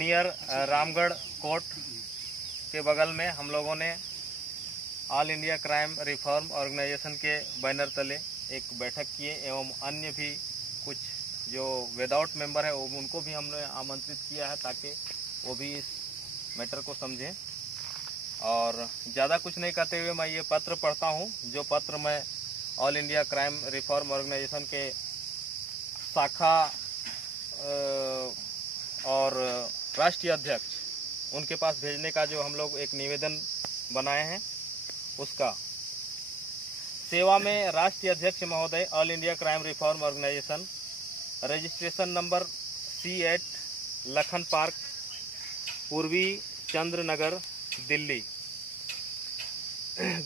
Near Ramgarh court के बगल में हम लोगों ने all India crime reform organisation के बैनर तले एक बैठक किए एवं अन्य भी कुछ जो विदाउट मेंबर है उनको भी हमने आमंत्रित किया है ताकि वो भी इस मैटर को समझें। और ज़्यादा कुछ नहीं कहते हुए मैं ये पत्र पढ़ता हूँ, जो पत्र मैं all India crime reform organisation के शाखा और राष्ट्रीय अध्यक्ष उनके पास भेजने का जो हम लोग एक निवेदन बनाए हैं उसका। सेवा में राष्ट्रीय अध्यक्ष महोदय, all India crime reform organisation, registration number C8 Lakhan park, पूर्वी चंद्र नगर, दिल्ली।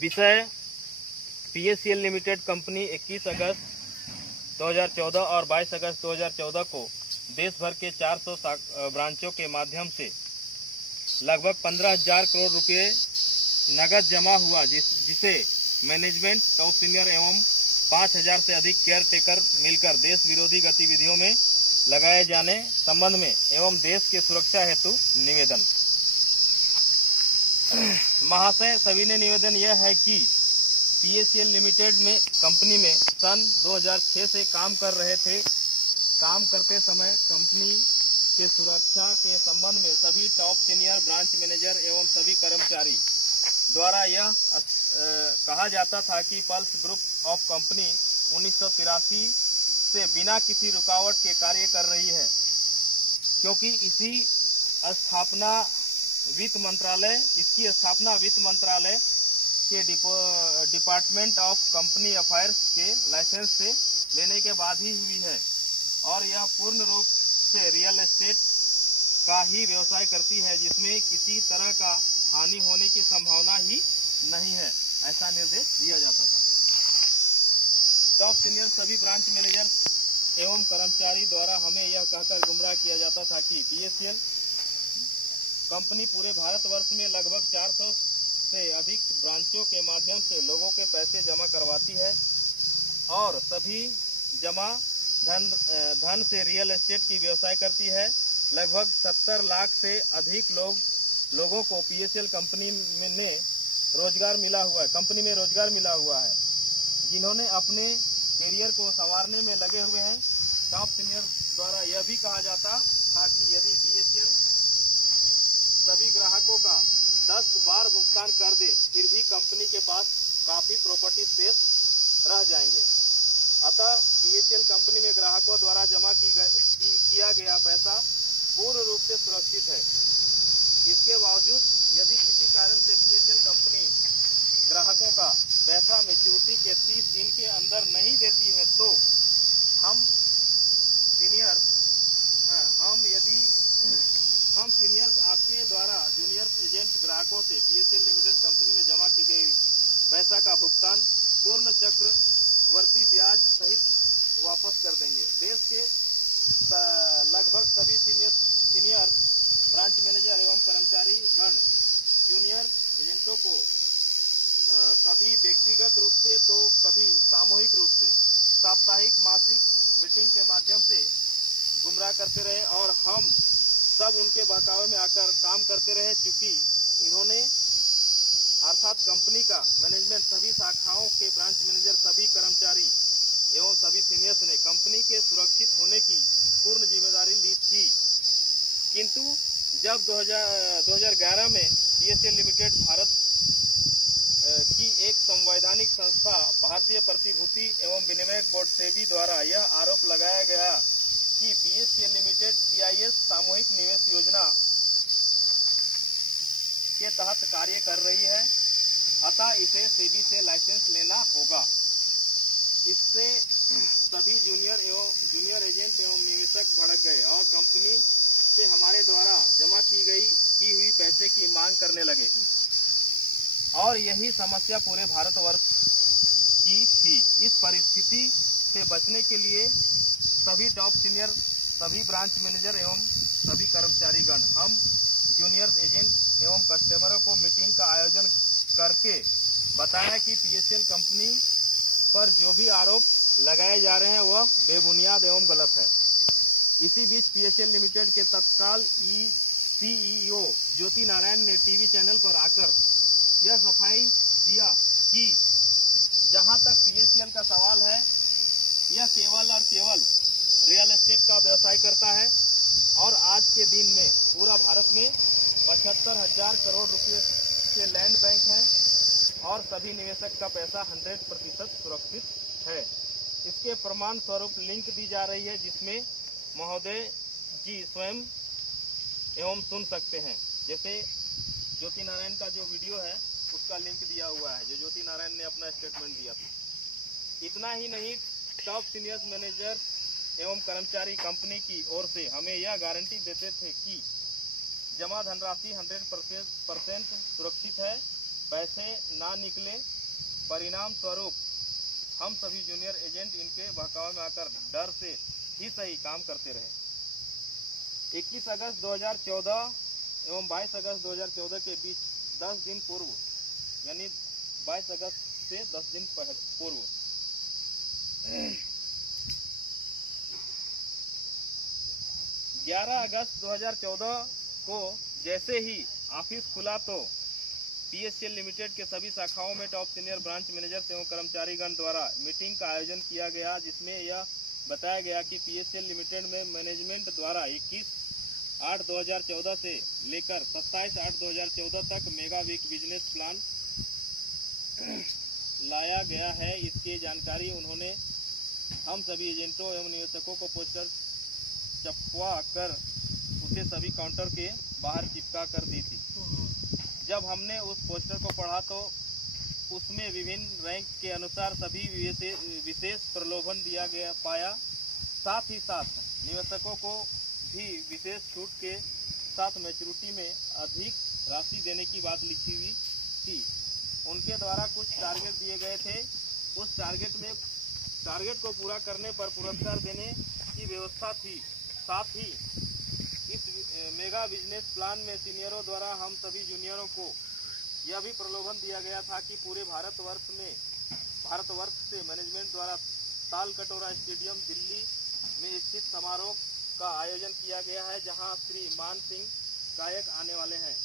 विषय PACL लिमिटेड कंपनी 21 अगस्त 2014 और 22 अगस्त 2014 को देश भर के 400 ब्रांचों के माध्यम से लगभग 15,000 करोड़ रुपए नगद जमा हुआ, जिसे मैनेजमेंट, काउंसिलर एवं 5,000 से अधिक केयर टेकर मिलकर देश विरोधी गतिविधियों में लगाए जाने संबंध में एवं देश के सुरक्षा हेतु निवेदन। महाशय, सविनय निवेदन यह है कि PACL लिमिटेड में कंपनी में सन 2006 से काम कर रहे थे। काम करते समय कंपनी के सुरक्षा के संबंध में सभी टॉप सीनियर ब्रांच मैनेजर एवं सभी कर्मचारी द्वारा यह कहा जाता था कि पल्स ग्रुप ऑफ कंपनी 1983 से बिना किसी रुकावट के कार्य कर रही है, क्योंकि इसकी स्थापना वित्त मंत्रालय के डिपार्टमेंट ऑफ कंपनी अफेयर्स के लाइसेंस से लेने के बाद ही हुई है और यह पूर्ण रूप से रियल एस्टेट का ही व्यवसाय करती है, जिसमें किसी तरह का हानि होने की संभावना ही नहीं है, ऐसा निर्देश दिया जाता था। टॉप सीनियर सभी ब्रांच मैनेजर एवं कर्मचारी द्वारा हमें यह कहकर गुमराह किया जाता था कि PACL कंपनी पूरे भारतवर्ष में लगभग 400 से अधिक ब्रांचों के माध्यम से लोगों के पैसे जमा करवाती है और सभी जमा धन से रियल एस्टेट की व्यवसाय करती है। लगभग 70 लाख से अधिक लोगों को PACL कंपनी में रोजगार मिला हुआ है, जिन्होंने अपने करियर को संवारने में लगे हुए हैं। टॉप सीनियर द्वारा यह भी कहा जाता था कि यदि PACL सभी ग्राहकों का 10 बार भुगतान कर दे, फिर भी कंपनी के पास काफी प्रॉपर्टी शेष रह जाएंगे। अतः PACL कंपनी में ग्राहकों द्वारा जमा किया गया पैसा पूर्ण रूप से सुरक्षित है। इसके बावजूद यदि किसी कारण से PACL कंपनी ग्राहकों का पैसा मैच्योरिटी के 30 दिन के अंदर नहीं देती है तो हम सीनियर्स आपके द्वारा जूनियर एजेंट ग्राहकों से PACL लिमिटेड कंपनी में जमा की गई पैसा का भुगतान पूर्ण चक्रवर्ती ब्याज सहित वापस कर देंगे। देश के लगभग सभी सीनियर ब्रांच मैनेजर एवं कर्मचारी गण जूनियर एजेंटों को कभी व्यक्तिगत रूप से तो कभी सामूहिक रूप से साप्ताहिक मासिक मीटिंग के माध्यम से गुमराह करते रहे और हम सब उनके बहकावे में आकर काम करते रहे। चूँकि इन्होंने अर्थात कंपनी का मैनेजमेंट, सभी शाखाओं के ब्रांच मैनेजर, सभी कर्मचारी एवं सभी सीनियर्स ने कंपनी के सुरक्षित होने की पूर्ण जिम्मेदारी ली थी, किंतु जब 2011 में PACL लिमिटेड भारत की एक संवैधानिक संस्था भारतीय प्रतिभूति एवं विनिमय बोर्ड SEBI द्वारा यह आरोप लगाया गया कि PACL लिमिटेड CIS सामूहिक निवेश योजना के तहत कार्य कर रही है, अतः इसे SEBI से लाइसेंस लेना होगा। इससे सभी जूनियर एजेंट एवं निवेशक भड़क गए और कंपनी से हमारे द्वारा जमा की हुई पैसे की मांग करने लगे और यही समस्या पूरे भारतवर्ष की थी। इस परिस्थिति से बचने के लिए सभी टॉप सीनियर, सभी ब्रांच मैनेजर एवं सभी कर्मचारीगण हम जूनियर एजेंट एवं कस्टमरों को मीटिंग का आयोजन करके बताया कि PACL कंपनी पर जो भी आरोप लगाए जा रहे हैं वह बेबुनियाद एवं गलत है। इसी बीच PACL लिमिटेड के तत्काल सीईओ ज्योति नारायण ने टीवी चैनल पर आकर यह सफाई दिया कि जहां तक पीएससीएल का सवाल है, यह केवल और केवल रियल एस्टेट का व्यवसाय करता है और आज के दिन में पूरा भारत में 75,000 करोड़ रुपए के लैंड बैंक हैं और सभी निवेशक का पैसा 100% सुरक्षित है। इसके प्रमाण स्वरूप लिंक दी जा रही है, जिसमें महोदय जी स्वयं एवं सुन सकते हैं। जैसे ज्योति नारायण का जो वीडियो है उसका लिंक दिया हुआ है, जो ज्योति नारायण ने अपना स्टेटमेंट दिया था। इतना ही नहीं, टॉप सीनियर मैनेजर एवं कर्मचारी कंपनी की ओर से हमें यह गारंटी देते थे कि जमा धनराशि 100% सुरक्षित है, पैसे ना निकले। परिणाम स्वरूप हम सभी जूनियर एजेंट इनके बहकावे में आकर डर से ही सही काम करते रहे। 21 अगस्त 2014 एवं 22 अगस्त 2014 के बीच 10 दिन पूर्व, यानी 22 अगस्त से 10 दिन पूर्व 11 अगस्त 2014 को जैसे ही ऑफिस खुला तो पीएससीएल लिमिटेड के सभी शाखाओं में टॉप सीनियर ब्रांच मैनेजर्स एवं कर्मचारीगण द्वारा मीटिंग का आयोजन किया गया, जिसमें यह बताया गया कि पीएससीएल लिमिटेड में मैनेजमेंट द्वारा 21/8/2014 से लेकर 27/8/2014 तक मेगा वीक बिजनेस प्लान लाया गया है। इसकी जानकारी उन्होंने हम सभी एजेंटों एवं निवेशकों को पोस्टर छपवा कर उसे सभी काउंटर के बाहर चिपका कर दी थी। जब हमने उस पोस्टर को पढ़ा तो उसमें विभिन्न रैंक के अनुसार सभी विशेष प्रलोभन दिया गया पाया। साथ ही साथ निवेशकों को भी विशेष छूट के साथ मैच्योरिटी में अधिक राशि देने की बात लिखी हुई थी। उनके द्वारा कुछ टारगेट दिए गए थे। उस टारगेट को पूरा करने पर पुरस्कार देने की व्यवस्था थी। साथ ही इस मेगा बिजनेस प्लान में सीनियरों द्वारा हम सभी जूनियरों को यह भी प्रलोभन दिया गया था कि पूरे भारतवर्ष से मैनेजमेंट द्वारा ताल कटोरा स्टेडियम दिल्ली में स्थित समारोह का आयोजन किया गया है, जहां श्री मान सिंह गायक आने वाले हैं,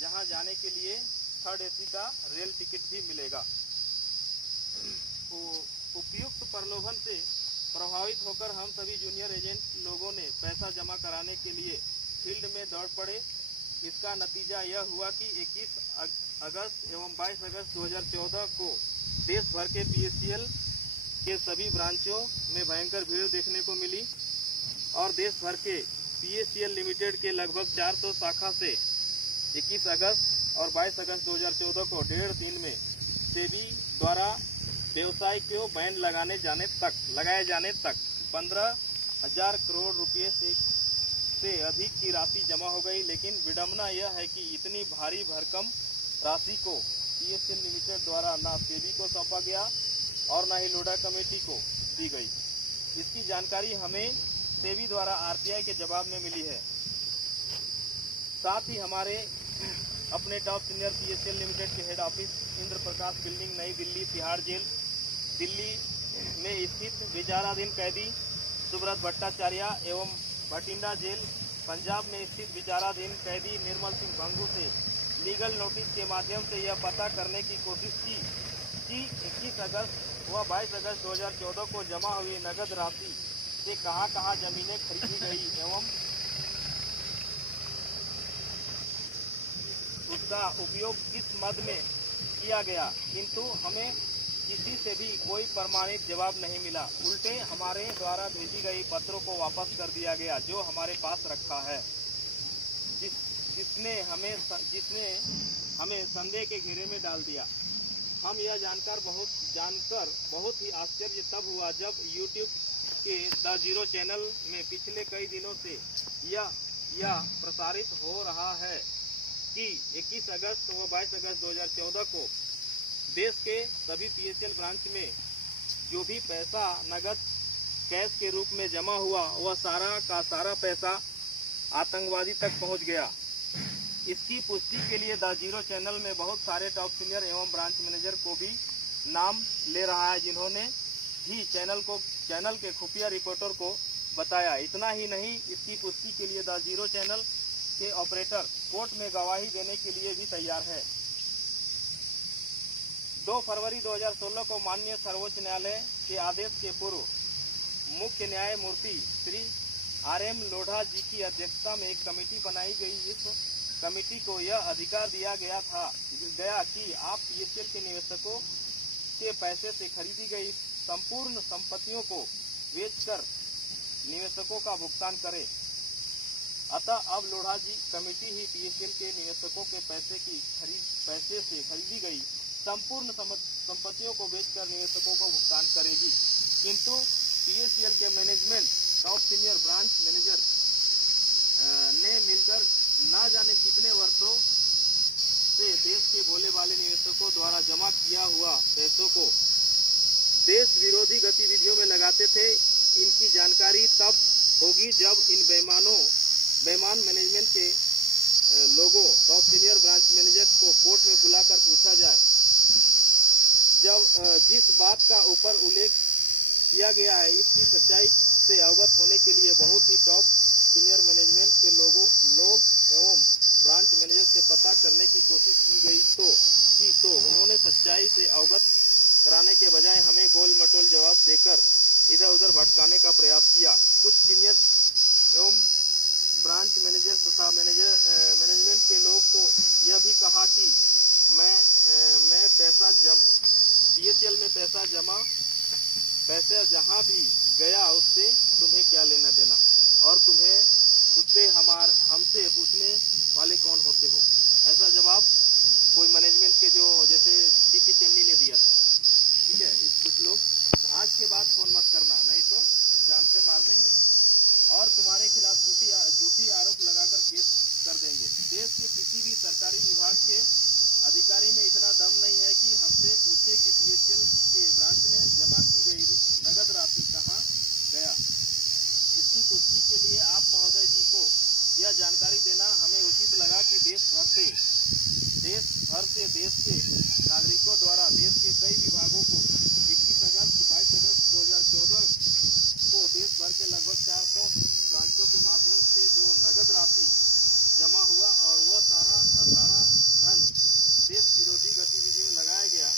जहां जाने के लिए 3rd AC का रेल टिकट भी मिलेगा। उपयुक्त प्रलोभन से प्रभावित होकर हम सभी जूनियर एजेंट लोगों ने पैसा जमा कराने के लिए फील्ड में दौड़ पड़े। इसका नतीजा यह हुआ कि 21 अगस्त एवं 22 अगस्त 2014 को देश भर के पीएससीएल के सभी ब्रांचों में भयंकर भीड़ देखने को मिली और देश भर के पीएससीएल लिमिटेड के लगभग 400 शाखा से 21 अगस्त और 22 अगस्त 2014 को 1.5 दिन में सेबी द्वारा व्यवसाय को बैन लगाए जाने तक 15,000 करोड़ रुपए से अधिक की राशि जमा हो गई। लेकिन विडंबना यह है कि इतनी भारी भरकम राशि को पीएससीएल लिमिटेड द्वारा ना सेबी को सौंपा गया और ना ही लोढ़ा कमेटी को दी गई। इसकी जानकारी हमें सेबी द्वारा आरटीआई के जवाब में मिली है। साथ ही हमारे अपने टॉप सीनियर पीएससीएल लिमिटेड के हेड ऑफिस इंद्र प्रकाश बिल्डिंग, नई दिल्ली, तिहाड़ जेल दिल्ली में स्थित विचाराधीन कैदी सुब्रत भट्टाचार्य एवं भटिंडा जेल पंजाब में स्थित विचाराधीन कैदी निर्मल सिंह भंगू से लीगल नोटिस के माध्यम से यह पता करने की कोशिश की कि 21 अगस्त व 22 अगस्त 2014 को जमा हुई नगद राशि से कहां जमीनें खरीदी गई एवं उसका उपयोग किस मद में किया गया, किंतु हमें किसी से भी कोई प्रमाणित जवाब नहीं मिला। उल्टे हमारे द्वारा भेजी गई पत्रों को वापस कर दिया गया जो हमारे पास रखा है, जिसने हमें संदेह के घेरे में डाल दिया। हम यह जानकर बहुत ही आश्चर्य तब हुआ जब YouTube के द जीरो चैनल में पिछले कई दिनों से यह प्रसारित हो रहा है कि 21 अगस्त व 22 अगस्त 2014 को देश के सभी पीएससीएल ब्रांच में जो भी पैसा नगद कैश के रूप में जमा हुआ वह सारा का सारा पैसा आतंकवादी तक पहुंच गया। इसकी पुष्टि के लिए द जीरो चैनल में बहुत सारे टॉप सीनियर एवं ब्रांच मैनेजर को भी नाम ले रहा है, जिन्होंने ही चैनल के खुफिया रिपोर्टर को बताया। इतना ही नहीं, इसकी पुष्टि के लिए द जीरो चैनल के ऑपरेटर कोर्ट में गवाही देने के लिए भी तैयार है। 2 फरवरी 2016 को माननीय सर्वोच्च न्यायालय के आदेश के पूर्व मुख्य न्यायमूर्ति श्री RM लोढ़ा जी की अध्यक्षता में एक कमेटी बनाई गई। इस कमेटी को यह अधिकार दिया गया कि आप PSL के निवेशकों के पैसे से खरीदी गई संपूर्ण संपत्तियों को बेचकर निवेशकों का भुगतान करें। अतः अब लोढ़ा जी कमेटी ही PSL के निवेशकों के पैसे से खरीदी गई संपूर्ण संपत्तियों को बेचकर निवेशकों को भुगतान करेगी। किंतु PSL के management top senior branch manager ने मिलकर ना जाने कितने वर्षों से देश के भोले भाले निवेशकों द्वारा जमा किया हुआ पैसों को देश विरोधी गतिविधियों में लगाते थे। इनकी जानकारी तब होगी जब इन बेईमान मैनेजमेंट के लोगों टॉप सीनियर ब्रांच मैनेजर को कोर्ट में बुलाकर पूछा जाए। जिस बात का ऊपर उल्लेख किया गया है, इसकी सच्चाई से अवगत होने के लिए बहुत ही टॉप सीनियर मैनेजमेंट के लोग एवं ब्रांच मैनेजर से पता करने की कोशिश की गई तो उन्होंने सच्चाई से अवगत कराने के बजाय हमें गोल मटोल जवाब देकर इधर उधर भटकाने का प्रयास किया। कुछ सीनियर एवं ब्रांच मैनेजर तथा मैनेजमेंट के लोग तो यह भी कहा कि मैं पैसा PSL में पैसा जहाँ भी गया उससे तुम्हें क्या लेना देना, और तुम्हें कुत्ते हमसे पूछने वाले कौन होते हो। ऐसा जवाब कोई मैनेजमेंट के जो जैसे TP चन्नी ने दिया था। ठीक है, कुछ लोग आज के बाद फोन मत करना, नहीं तो जान से मार देंगे और तुम्हारे खिलाफ झूठी आरोप लगाकर केस कर देंगे। देश के किसी भी सरकारी विभाग के अधिकारी में इतना दम नहीं है कि हमसे पूछे कि PSL के ब्रांच में जमा की गई नगद राशि कहाँ गया। इसकी पुष्टि के लिए आप महोदय जी को यह जानकारी देना हमें उचित लगा कि देश भर से देश के नागरिकों द्वारा देश के कई विभागों को 21 अगस्त 22 अगस्त 2014 को देश भर के लगभग 400 ब्रांचों के माध्यम से जो नगद राशि जमा हुआ और वह सारा धन देश विरोधी गतिविधि में लगाया गया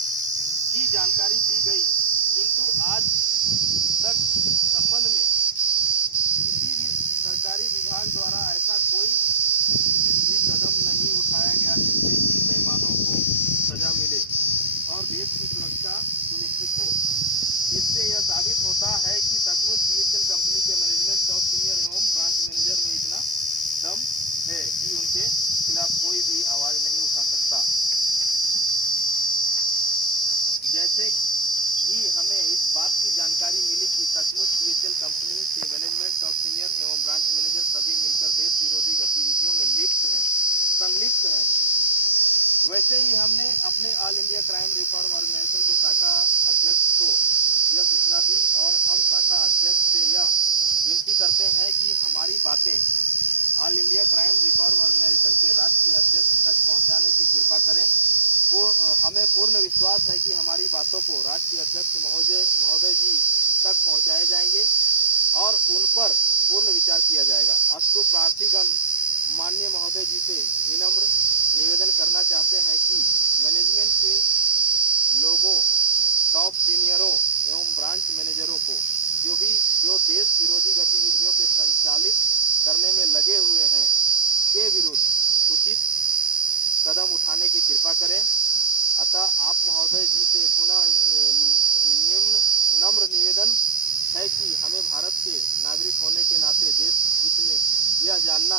की जानकारी दी गई। किंतु आज तक संबंध में किसी भी सरकारी विभाग द्वारा ऐसा कोई भी कदम नहीं उठाया गया जिससे इन बेईमानों को सजा मिले और देश की सुरक्षा सुनिश्चित हो। इससे यह साबित होता है कि सचमुच PSL कंपनी के मैनेजमेंट टॉप सीनियर एवं ब्रांच मैनेजर में इतना दम है कि उनके खिलाफ कोई भी आवाज नहीं उठा सकता। जैसे ही हमें इस बात की जानकारी मिली कि सचमुच PSL कंपनी के मैनेजमेंट टॉप सीनियर एवं ब्रांच मैनेजर सभी मिलकर देश विरोधी गतिविधियों में संलिप्त हैं, वैसे ही हमने अपने all India crime reform organisation के शाखा अध्यक्ष को यह सूचना दी और हम शाखा अध्यक्ष से यह विनती करते हैं कि हमारी बातें all India crime reform organisation के राष्ट्रीय अध्यक्ष तक पहुंचाने की कृपा करें। हमें पूर्ण विश्वास है कि हमारी बातों को राष्ट्रीय अध्यक्ष महोदय जी तक पहुंचाए जाएंगे और उन पर पूर्ण विचार किया जाएगा। अस्तु प्रार्थीगण माननीय महोदय जी से विनम्र निवेदन करना चाहते हैं कि मैनेजमेंट के लोगों टॉप सीनियरों एवं ब्रांच मैनेजरों को जो देश विरोधी गतिविधियों के संचालित करने में लगे हुए हैं के विरुद्ध उचित कदम उठाने की कृपा करें। अतः आप महोदय जी से पुनः नम्र निवेदन है कि हमें भारत के नागरिक होने के नाते देश हित में यह जानना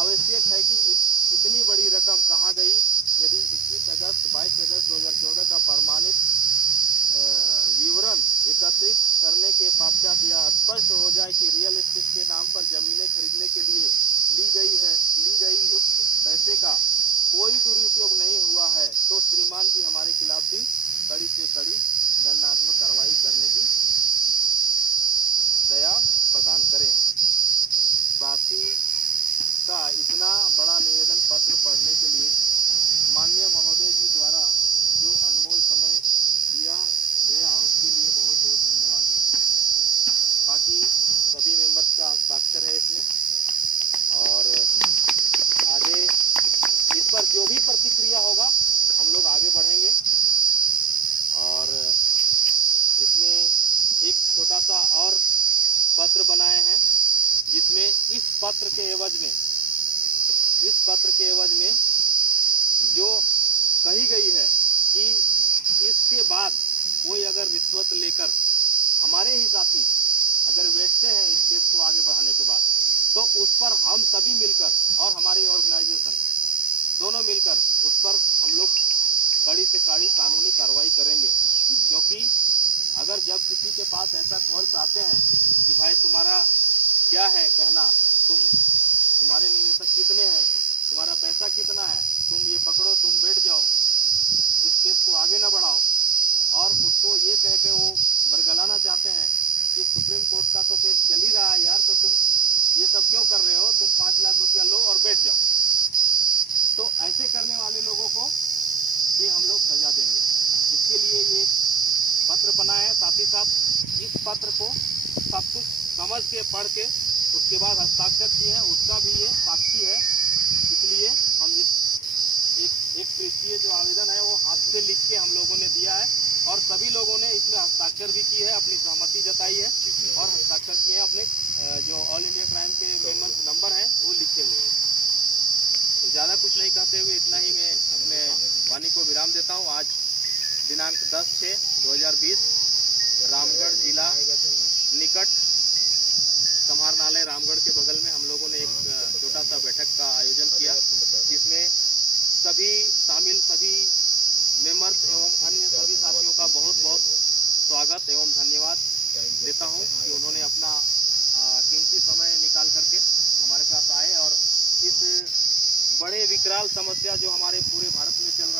आवश्यक है कि इतनी बड़ी रकम कहाँ गई। यदि 21 अगस्त 22 अगस्त 2014 का प्रमाणित विवरण एकत्रित करने के पश्चात यह स्पष्ट हो जाए कि रियल एस्टेट के नाम पर जमीनें खरीदने के लिए ली गई उस पैसे का कोई दुरुपयोग नहीं हुआ है, तो श्रीमान जी हमारे खिलाफ भी कड़ी से कड़ी दंडात्मक कार्रवाई करने की दया प्रदान करें। प्रार्थी का इतना बड़ा निवेदन पत्र पढ़ने के लिए माननीय महोदय जी द्वारा जो अनमोल समय दिया गया उसके लिए बहुत बहुत धन्यवाद। बाकी सभी मेंबर्स का हस्ताक्षर है इसमें और पर जो भी प्रतिक्रिया होगा हम लोग आगे बढ़ेंगे। और इसमें एक छोटा सा और पत्र बनाए हैं, जिसमें इस पत्र के एवज में जो कही गई है कि इसके बाद कोई अगर रिश्वत लेकर हमारे ही साथी अगर बैठते हैं इस केस को आगे बढ़ाने के बाद, तो उस पर हम सभी मिलकर और हमारी ऑर्गेनाइजेशन दोनों मिलकर उस पर हम लोग कड़ी से कड़ी कानूनी कार्रवाई करेंगे। क्योंकि अगर जब किसी के पास ऐसा कॉल्स आते हैं कि भाई तुम्हारा क्या है कहना, तुम्हारे निवेशक कितने हैं, तुम्हारा पैसा कितना है, तुम ये पकड़ो, तुम बैठ जाओ, इस केस को आगे न बढ़ाओ, और उसको ये कह के वो बरगलाना चाहते हैं कि सुप्रीम कोर्ट का तो केस चल ही रहा है यार, तो तुम ये सब क्यों कर रहे हो, तुम 5 लाख रुपया लो और बैठ जाओ। तो ऐसे करने वाले लोगों को भी हम लोग सजा देंगे। इसके लिए ये पत्र बनाए हैं। साथ ही साथ इस पत्र को सब कुछ समझ के पढ़ के उसके बाद हस्ताक्षर किए हैं, उसका भी ये साक्षी है। इसलिए हम इस एक पृष्ठीय जो आवेदन है वो हाथ से लिख के हम लोगों ने दिया है, और सभी लोगों ने इसमें हस्ताक्षर भी की है, अपनी सहमति जताई है और हस्ताक्षर किए हैं। अपने जो ऑल इंडिया क्राइम के मेंबर्स नंबर हैं वो लिखे हुए हैं। तो ज़्यादा कुछ नहीं कहते हुए इतना ही मैं अपने वाणी को विराम देता हूँ। आज दिनांक 10/6/2020 रामगढ़ जिला निकट समाहरणालय रामगढ़ के बगल में हम लोगों ने एक छोटा सा बैठक का आयोजन किया, जिसमें सभी शामिल सभी मेंबर्स एवं अन्य सभी साथियों का बहुत बहुत स्वागत एवं धन्यवाद देता हूं कि उन्होंने अपना कीमती समय निकाल करके हमारे पास आए और इस बड़े विकराल समस्या जो हमारे पूरे भारत में चल रहा